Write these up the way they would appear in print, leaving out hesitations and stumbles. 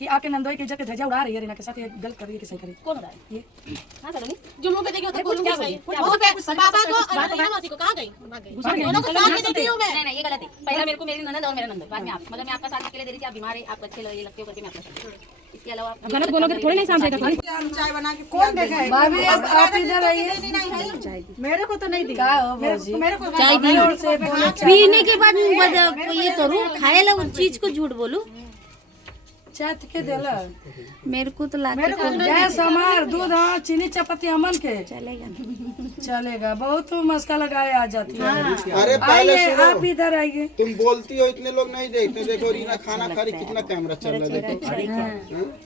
कि आपके नंदोई की इज्जत के धज्जियां उड़ा रही है रीना के साथ, ये गलत कर रही है कि सही कर रही है? कौन रहा है ये हां करूंगी जो मुंह पे देखी तो बोलूंगी सही। क्या वो पापा को और रीना मौसी को कहां गई? दोनों को साथ में देती हूं मैं। नहीं ये गलत है। पहला मेरे को मेरी ननद और मेरा नंद, बाद में आप। मतलब मैं आपका साथ इसके लिए दे रही थी, आप बीमार है, आप अच्छे लगते हो करके मैं आपका साथ। इसके अलावा आप गलत बोलोगे तो थोड़ी नहीं सामने देगा। चाय बना के कौन देखा है? भाभी आप इधर आइए। मेरे को तो नहीं दी। क्या हो भौजी? मेरे को चाय दी और से बोले पीने के बाद ये करूं, खाए ला उस चीज को झूठ बोलूं। चाय के देला मेरे को तो लाके गैस हमार दूध हाँ चीनी चापत्ती अमन के चलेगा। चलेगा। बहुत मस्का लगाए आ जाती है। अरे पहले आइए सुनो, आप इधर आइए। तुम बोलती हो इतने लोग नहीं देखते। देखो रीना खाना खा रही, कितना कैमरा चल रहा है देखो।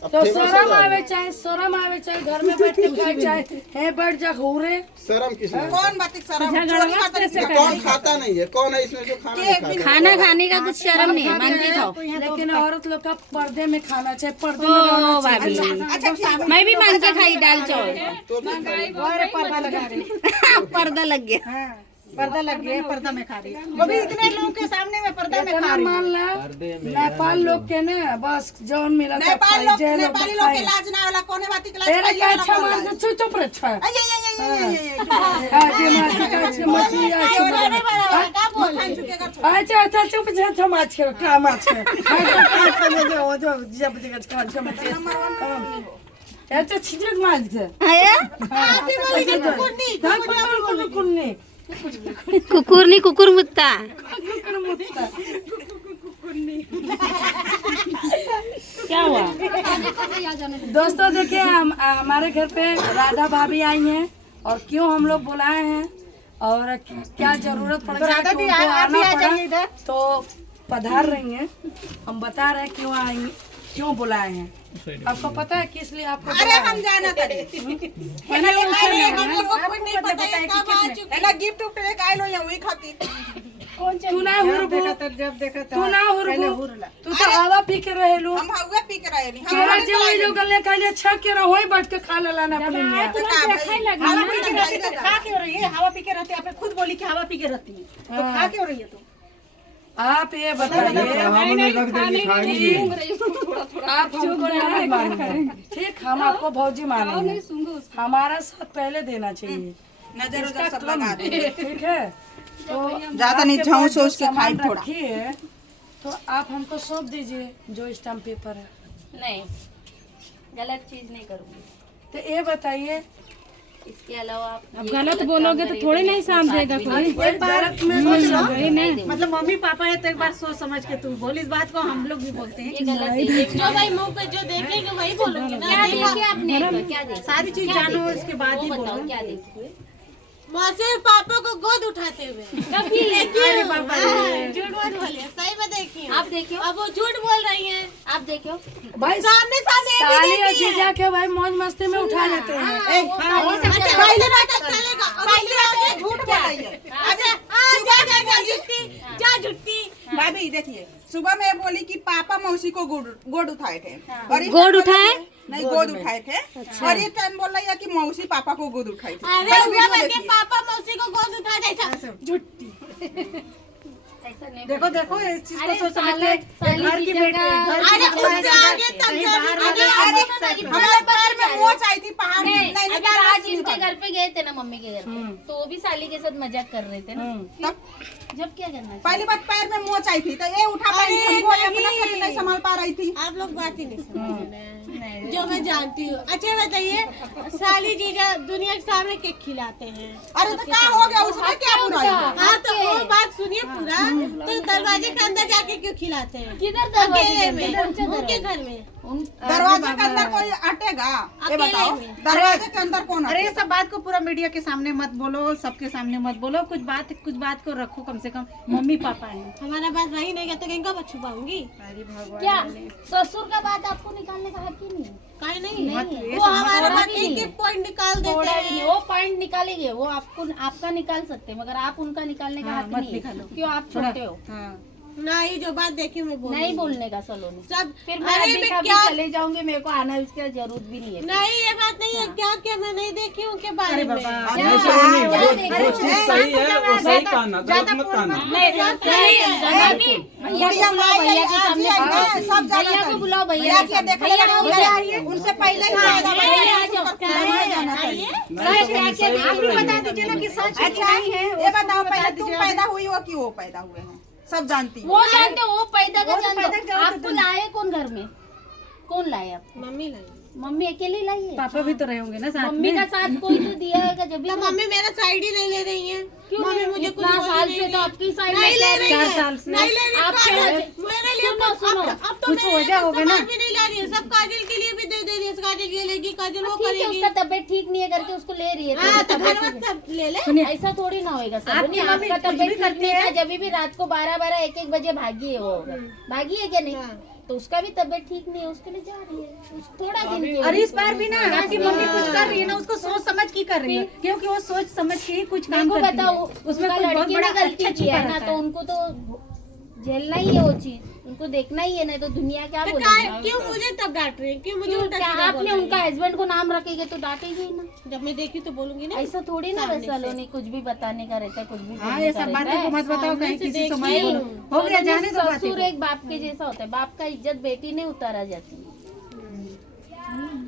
अब तो फेमस हो शर्म जाएगी। आवे चाहे शर्म आवे चाहे घर में बैठ के खाए चाहे है बैठ जा घूरे। शर्म किसने? कौन बात शर्म चोरी करता है? कौन खाता नहीं है? कौन है इसमें जो खाना नहीं खाता? खाना खाने का कुछ शर्म नहीं है, मांग के खाओ। लेकिन औरत लोग का पर्दे में खाना चाहिए, पर्दे में ओ रहना भाभी चाहिए। मैं भी मांग के खाई दाल चावल। तो भी खाओ। और पर्दा लगा रही। पर्दा लग गया। हां पर्दा लग गया, पर्दा में खा रही। वो भी इतने लोगों के सामने में पर्दा में खा इतना रही। मान ला नेपाल लोग के ना बस जौन मिला था नेपाली लोग के लाज ना वाला कोने बाती के लाज तेरे खाइए क्या वाला अच्छा कौन मान लाज? तो चुप रह अच्छा ये आज माछ का अच्छे मछली अच्छा अच्छा चुप जा अच्छा माछ के का माछ है जो जो जब जगह का अच्छा मछली अच्छा छिजक माछ के आप ही बोली कि कुकुरनी कुन्नी कुकुर नहीं कुकुर मुत्ता। क्या हुआ? दोस्तों देखिए हमारे घर पे राधा भाभी आई हैं और क्यों हम लोग बुलाए हैं और क्या जरूरत पड़ गई कि उनको आना पड़ा तो पधार रही हैं। हम बता रहे हैं क्यों आएंगे, क्यों बुलाए हैं। आपको पता है किस लिए आपको अरे हम जाना था है ना गिफ्ट उफ्ट लेके आए लो या वही खाती। तू ना हुरबू जब देखा तू ना हुरबू तू तो हवा पी के रहेलू। हम हवा पी के रहे नहीं केरा जे वही लोग ले खाली अच्छा केरा होई बैठ के खा लेला ना अपने में। हवा पी के रहती है, खा क्यों रही है? हवा पी के रहती है, आपने खुद बोली कि हवा पी के रहती है, तो खा क्यों रही है तुम? आप ये बताइए आप हमको नहीं मानेंगे, ठीक? हम आपको भौजी मानेंगे, हमारा साथ पहले देना चाहिए। नजर उधर सब लगा दे, ठीक है? तो ज्यादा नहीं झाऊ सोच के खाई थोड़ा। रखिए तो आप हमको सौंप दीजिए जो स्टाम्प पेपर है। नहीं गलत चीज नहीं करूंगी। तो ये बताइए इसके अलावा आप अब गलत बोलोगे तो थोड़ी नहीं साम देगा कोई। गलत में मतलब मम्मी पापा है तो एक बार सोच समझ के तुम बोल। इस बात को हम लोग भी बोलते हैं। ये गलत है। जो भाई मुंह पे जो देखेंगे वही बोलोगे ना। क्या देखे आपने? क्या देखे? सारी चीज जानो उसके बाद ही वो बोलो। बताओ क्या देखे? मौसी पापा को गोद उठाते हुए कभी झूठ मत बोलिए, सही में देखिए। आप देखियो, अब वो झूठ बोल रही हैं। आप देखियो। भाई सामने सामने ये भी साली और देखिए। जीजा के भाई मौज मस्ती में उठा लेते हैं। अच्छा पहले बात चलेगा, पहले बात झूठ बोल रही है। अच्छा जा जुट्टी जा जुट्टी। भाभी देखिए सुबह में ये बोली कि पापा मौसी को गोद उठाए थे और ये गोद उठाए? नहीं गोद उठाए थे और ये टाइम बोल रही है कि मौसी पापा को गोद उठाई थी। अरे हुआ बल्कि पापा मौसी को गोद उठा जैसा। देखो देखो इस चीज को सोच समझ के घर की बेटी अरे उससे आगे तक हमारे पैर में मोच आई थी पहाड़ में। नहीं, नहीं अगर आज इनके घर पे गए थे ना, मम्मी के घर पे, तो वो भी साली के साथ मजाक कर रहे थे ना। जब क्या करना चाहिए? पहली बात पैर में मोच आई थी तो ये उठा पाई हमको अपना शरीर नहीं संभाल पा रही थी। आप लोग बात ही नहीं समझ जो मैं जानती हूँ। अच्छा बताइए, साली जीजा दुनिया के सामने केक खिलाते हैं। अरे तो क्या हो गया उसमें क्या बुराई है? हाँ तो वो बात सुनिए पूरा। तो दरवाजे के अंदर जाके क्यों खिलाते हैं? किधर दरवाजे अकेले के में, अंदर? उनके घर में। दरवाजे के अंदर कोई अटेगा? ये बताओ दरवाजे के अंदर कौन अरे ये सब बात को पूरा मीडिया के सामने मत बोलो, सबके सामने मत बोलो। कुछ बात को रखो, कम से कम मम्मी पापा हैं। हमारा बात रही नहीं तो कहीं कब छुपाऊंगी? क्या ससुर का बात आपको निकालने का हक ही नहीं? कहीं नहीं, वो हमारा बात एक एक पॉइंट निकाल देते थोड़ा भी नहीं। हैं। वो पॉइंट निकालेंगे, वो आपको आपका निकाल सकते हैं, मगर आप उनका निकालने का हक मत नहीं निकालो। है। क्यों? आप छोटे हो। हाँ नहीं, जो बात देखी मैं बोल नहीं बोलने का सलोनी सब। फिर मैं अरे अभी मैं का भी क्या चले जाऊंगी, मेरे को आना उसकी जरूरत भी नहीं है। नहीं, ये बात नहीं है। क्या क्या मैं नहीं देखी हूँ के बारे में। ऐसे नहीं, जो चीज सही है वो सही कहना, गलत मत कहना। भैया के सामने भैया को बुलाओ, भैया उनसे पहले ही बता दीजिए ना कि सच अच्छा है। ये बताओ पहले तुम पैदा हुई हो कि वो पैदा हुए हैं? सब जानती हो। वो जानते हो, वो पैदा का जानते हो। आपको लाए कौन घर में? कौन लाए आप? मम्मी लाई। मम्मी अकेले लाई है? पापा भी तो रहे होंगे ना साथ मम्मी का साथ कोई तो दिया है जब भी। तो मम्मी मेरा साइड ही नहीं ले रही है। क्यों मम्मी नहीं? मुझे कुछ इतना बोल साल नहीं से रही तो है। आपकी साइड नहीं ले रही है। 4 साल से। नहीं ले रही है। आपके- मेरे लिए सुनो, अब तो कुछ मेरे वजह लिए होगा ना। सामान भी नहीं ला रही है। सब काजल के लिए भी दे दे रही है। काजल ये लेगी, काजल वो ठीक है, करेगी। उसका तबीयत ठीक नहीं है करके उसको ले रही है। हाँ, तो घर में सब ले ले। ऐसा थोड़ी ना होएगा सर। आपकी नहीं, मम्मी आपका कुछ भी तबीयत ठीक करती नहीं है। था जब भी रात को 12-12 1-1 बजे भागी है वो। भागी है क्या नहीं? तो उसका भी तबीयत ठीक नहीं है, उसके लिए जा रही है थोड़ा दिन के लिए। और इस बार भी ना आपकी मम्मी कुछ कर रही है ना, उसको सोच समझ की कर रही है, क्योंकि वो सोच समझ के ही कुछ काम मेरे को करती बताओ, है। उसमें उसका कोई बहुत लड़की बड़ा ने गलती अच्छा किया है छुपा ना, रहता तो है। उनको तो झेलना ही है वो चीज, उनको देखना ही है, नहीं तो दुनिया क्या तो बोलेगी? क्यों मुझे तब डांट रही है? क्यों मुझे क्यों? उल्टा क्या सीधा बोल आपने रही है? उनका हस्बैंड को नाम रखेंगे तो डांटेगी ही ना। जब मैं देखी तो बोलूंगी ना। ऐसा थोड़ी ना वैसा लोनी कुछ भी बताने का रहता है, कुछ भी हाँ, बोलने ये का सब रहता बातें को है। मत बताओ, कहीं किसी से मत देखिए, बोलो। हो गया, जाने दो बातें ससुर को। एक बाप के जैसा होता है, बाप का इज्जत बेटी ने उतारा जाती है,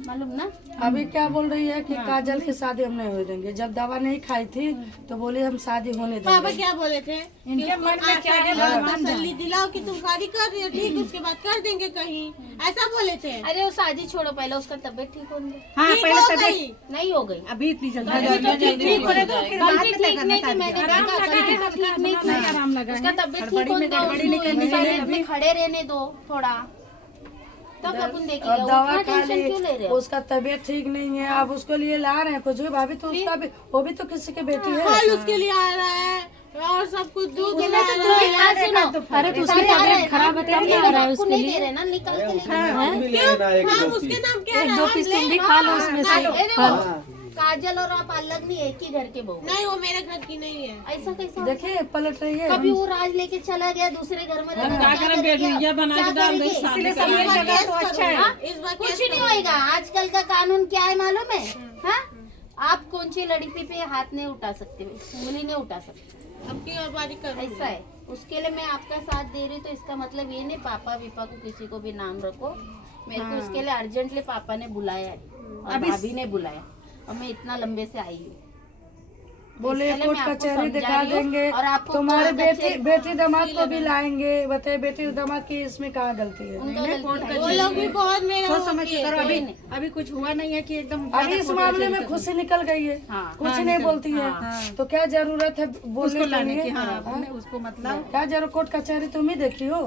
मालूम ना? अभी क्या बोल रही है कि काजल की शादी हम नहीं होने देंगे। जब दवा नहीं खाई थी तो बोली हम शादी होने पापा देंगे। क्या बोले थे? इनके मन में क्या है, तसल्ली दिलाओ कि तुम शादी कर रही हो, ठीक, उसके बाद कर देंगे कहीं, ऐसा बोले थे। अरे वो शादी छोड़ो, पहले उसका तबीयत ठीक होने दो। हाँ, ठीक पहले हो तबीयत गई। नहीं हो गई अभी इतनी जल्दी ठीक बोले तो फिर बाद बल्कि में तय ठीक करना नहीं थी, शादी मैंने का। देखा बल्कि तो ठीक नहीं थी। आराम लगा उसका है। तबीयत ठीक हड़बड़ी होने में दो, गड़बड़ी नहीं उसको करनी इंसानियत चाहिए में अभी। खड़े रहने दो थोड़ा, तब अपन देखेंगे। और वो दवा इतना खा टेंशन ली, क्यों ले रहे हो? उसका तबीयत ठीक नहीं है, अब उसको लिए ला रहे हैं कुछ भी। भाभी तो उसका भी, वो भी तो किसी की बेटी है। फल उसके लिए आ रहा है और सब कुछ दूध उसमें ला से रहा तुम्हें है। बात सुनो। अरे तो उसकी सारे आ रहे तबीयत हैं खराब है, ना, तब नहीं आ हम रहा है आपको उसके नहीं लिए। दे रहे ना, निकल के लेके भी ले लेना एक हाँ, दो उसके पीस। नाम क्या है? 2 पीस तुम भी खा लो उसमें से। अरे वो काजल और आप अलग नहीं, एक ही घर के बहू। नहीं, वो मेरे घर की नहीं है। ऐसा कैसा? देखिए पलट रही है। कभी वो राज लेके चला गया दूसरे घर में रहने, क्या करेगी? इसलिए सब ये जगह तो अच्छा है। हाँ? इस बार कुछ नहीं होएगा। आजकल का कानून क्या है मालूम है? हाँ? आप कौन सी लड़की पे हाथ नहीं उठा सकते, उंगली नहीं उठा सकते। अब की और बारी कर ऐसा है, उसके लिए मैं आपका साथ दे रही हूँ, तो इसका मतलब ये नहीं पापा विपा को किसी को भी नाम रखो। मेरे को उसके लिए अर्जेंटली पापा ने बुलाया है और भाभी ने बुलाया, और मैं इतना लंबे से आई हूँ। बोले इसके लिए कोर्ट मैं आपको कचहरी समझा दिखा रही हूँ, देंगे, और आपको तुम्हारे कोर्ट बेटी कचहरी- बेटी दामाद को भी लाएंगे। बताइए बेटी दामाद की इसमें कहाँ गलती है? उनका गलती है। वो लोग भी बहुत मेरा सोच वो समझ के किए। करो। अभी कुछ हुआ नहीं है कि एकदम अभी इस मामले में खुशी निकल गई है, हाँ। कुछ नहीं बोलती है, तो क्या जरूरत है उसको बोलने के लाने लिए? की। हाँ, आपने उसको मतलब क्या जरूरत? कोर्ट कचहरी तुम ही देखी हो,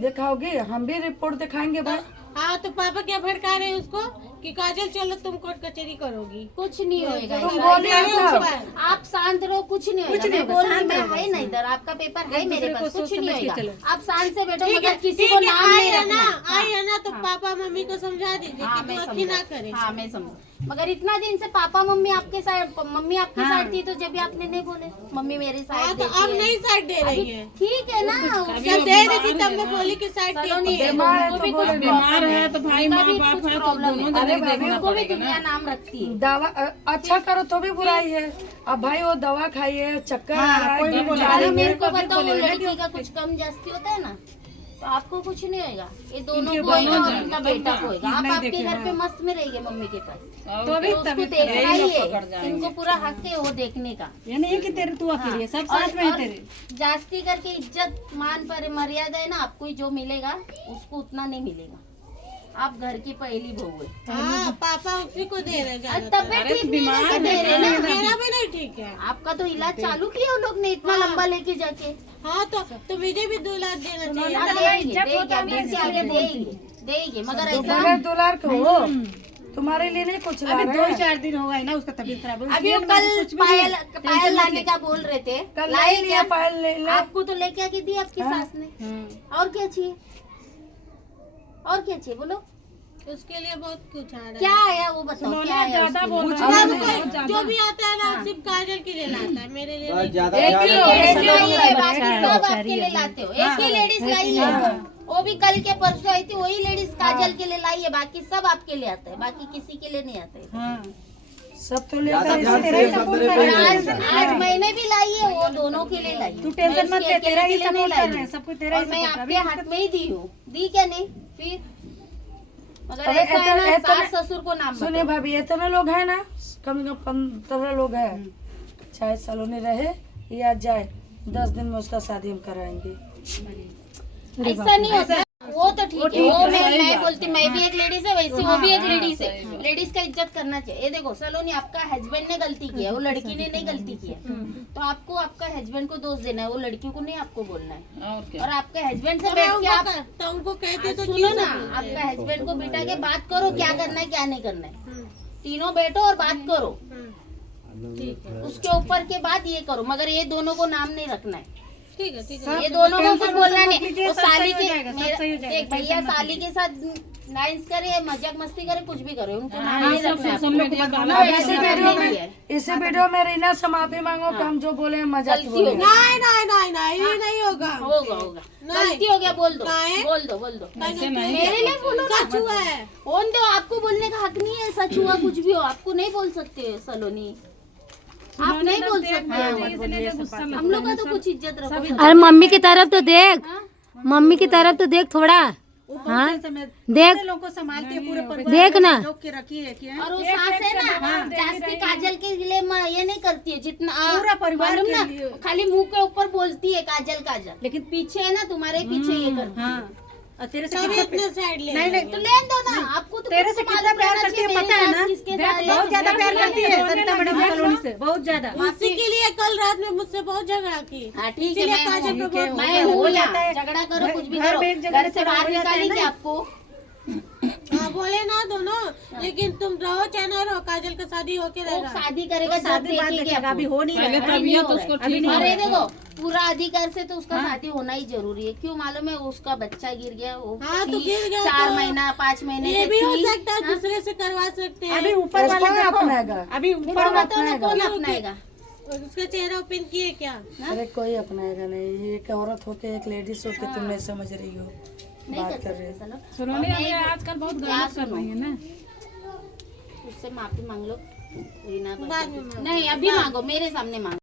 दिखाओगी, हम भी रिपोर्ट दिखाएंगे भाई। हाँ, तो पापा क्या भड़का रहे हैं उसको कि काजल चलो तुम कोर्ट कचहरी करोगी। कुछ नहीं होएगा। तुम ऐसा बोले नहीं ना। होगा। आप शांत रहो, कुछ नहीं होएगा। मैं बोल रही, मैं है ना इधर, आपका पेपर है मेरे दूसरे को पास, सोच कुछ नहीं समझ के होएगा। चलो। आप शांत से बैठो, ठीक है, मगर किसी ठीक को है, नाम आई नहीं है ना, रखना। आई है ना, तो पापा मम्मी को समझा दीजिए हाँ, कि मैं तू अक्की ना समझ, करे। हाँ मैं समझ, मगर इतना दिन से पापा मम्मी आपके साइड, मम्मी आपकी साइड थी, तो जब भी आपने नहीं बोले मम्मी मेरी हाँ, साइड तो अब देती है। नहीं साइड दे रही है। ठीक है ना, क्या दे रही थी तब मैं बोली कि साइड देती है। बीमार है तो बोले बीमार है तो भाई माँ बाप है तो दोनों अरे भाभी उनको भी दुनिया नाम रखती है। दवा अच्छा करो तो भी बुराई है। अब भाई वो दवा खाइए, चक्कर आ रहा कोई भी है, बोला। अरे बीमारी मेरे है। को बताओ, वो लड़की का कुछ कम जास्ती होता है ना, तो आपको कुछ नहीं होएगा। ये दोनों को होएगा और उनका बेटा को होएगा। आप आपके घर पे मस्त में रहिए मम्मी के पास, तो भी तो उसको देखना ही है। इनको पूरा हक है वो देखने का। ये नहीं है कि तेरे तू अकेली है, सब साथ में है तेरे। जास्ती करके इज्जत मान पर मर्यादा है ना, आपको जो मिलेगा उसको उतना नहीं मिलेगा। आप घर की पहली बहू है। हाँ, पापा उसी को दे रहे अरे तबियत ठीक नहीं है तो दे रहे ना। मेरा भी नहीं ठीक है। आपका तो इलाज चालू किया उन लोग ने इतना लंबा लेके जाके। हाँ, तो मुझे भी 2 लाख देना चाहिए। हाँ, देंगे, अभी से आगे देंगे, मगर तो ऐसा बगैर दुलार के हो, तुम्हारे लिए नहीं कुछ ला अभी रहे 2-4 दिन हो गए ना उसका तबीयत खराब है। अभी वो उसके लिए कल कुछ भी नहीं है। पायल लाने का बोल रहे थे, कल लाए नहीं लिया क्या? पायल ले ले। आपको तो लेके आके दी आपकी सास ने। और क्या चाहिए, और क्या चाहिए बोलो? उसके लिए बहुत कुछ आ रहा है। क्या आया वो बताओ, क्या आया उसके लिए? सबको जो भी आता है ना सिर्फ काजल के लिए लाता है, मेरे लिए नहीं। ज्यादा लेडीज लाई है, बाकी सब आपके लिए लाते हो। एक ही लेडीज लाई है, वो भी कल के परसों आई थी, वही लेडीज काजल के लिए लाई है, बाकी सब आपके लिए आता है, बाकी किसी के लिए नहीं आता है। सब तो लेकर आज मैंने भी लाई है, वो दोनों के लिए लाई है। तू टेंशन मत ले, तेरा ही सपोर्ट कर रहे हैं, सब कुछ तेरा और ही मैं सपोर्ट आपके हाथ में ही दी हूँ, दी क्या नहीं फिर? मगर अबे ऐसा है ना, इतने- सास ससुर को नाम सुनिए बताओ। भाभी, इतने लोग हैं ना, कम से कम 15 लोग हैं, चाहे सलोनी रहे या जाए, 10 दिन में उसका शादी हम कराएंगे। ऐसा नहीं होता, वो तो ठीक है, वो मैं बोलती, मैं भी एक लेडीज है, वैसे वो भी एक लेडीज है। लेडीज का इज्जत करना चाहिए। ये देखो सलोनी, आपका हस्बैंड ने गलती किया, वो लड़की ने नहीं गलती किया, तो आपको आपका हस्बैंड को दोष देना है, वो लड़की को नहीं आपको बोलना है। और आपके हस्बैंड से बैठ के आप तो उनको कहते तो सुनो ना, आपका हस्बैंड को बिठा के बात करो, क्या करना है क्या नहीं करना है, तीनों बैठो और बात करो, उसके ऊपर के बाद ये करो, मगर ये दोनों को नाम नहीं रखना है। ठीक है। ये दोनों को कुछ बोलना नहीं। लीजिए, वो सब साली सही हो के जाएगा, सब सही हो जाएगा, देख भैया, साली के साथ डांस करे, मजाक मस्ती करे, कुछ भी करे, उनको नाम नहीं रखना है। अब इसी वीडियो में रीना से माफी मांगो कि हम जो बोले हैं मजाक गलती बोले हो हैं। नहीं ये नहीं होगा। होगा गलती हो गया, बोल दो बोल दो। मेरे लिए बोलो ना, सच हुआ है। कौन दो, आपको बोलने का हक नहीं है, सच हुआ कुछ भी हो, आपको नहीं बोल सकते सलोनी, आप नहीं बोल सकते। हम लोग का तो कुछ इज्जत रखो। अरे मम्मी की तरफ तो देख, मम्मी की तरफ तो देख थोड़ा, हाँ देख लोगों को संभालती है, पूरे परिवार देख ना, लोग के रखी है कि और वो सास है ना, जास्ती काजल के लिए ये नहीं करती है जितना पूरा परिवार मालूम के ना, लिए। खाली मुंह के ऊपर बोलती है काजल, लेकिन पीछे है ना, तुम्हारे पीछे ये करती है। हाँ, और तेरे से सब कितना इतने साइड ले नहीं नहीं तो लेन दो ना, आपको तो तेरे खुद से को कितना मालूम प्यार रहना करती है चाहिए, पता मेरी है सास ना, किसके साथ है, बहुत ज्यादा प्यार करती है सरिता मैडम की कॉलोनी से, बहुत ज्यादा। उसी के लिए कल रात में मुझसे बहुत झगड़ा की। हाँ ठीक है, इसीलिए काजल पे बहुत मैं हूँ हो ना, जाता है। झगड़ा करो कुछ भी घर करो, में एक जगह घर से थोड़ा बाहर हो जाता है निकालेंगे ना। आपको। हाँ बोले ना दोनों, लेकिन तुम रहो चाहे ना रहो, काजल का शादी होके वो रहेगा। शादी करेगा जब शादी बात देखेंगे देखेगा, अभी आपको। हो नहीं रहा है। अभी नहीं अरे देखो, पूरा अधिकार से तो उसका शादी होना ही जरूरी है। क्यों मालूम है, उसका बच्चा गिर गया, वो हाँ, तो थी गिर गया 4 तो महीना 5 महीने ये से भी हो थी। सकता है, दूसरे से करवा सकते हैं। अभी ऊपर वाले कौन देखो, अपनाएगा? अभी ऊपर वाला बताओ ना, कौन अपनाएगा? उसका चेहरा ओपन किए क्या? अरे कोई अपनाएगा नहीं, एक औरत होके एक लेडीज होके तुम नहीं समझ रही हो, नहीं बात कर कर रहे सकते। हो। चलो आजकल बहुत गलत कर रही है ना, उससे माफी मांग लो रीना, बाद में नहीं अभी मांगो, मेरे सामने मांगो।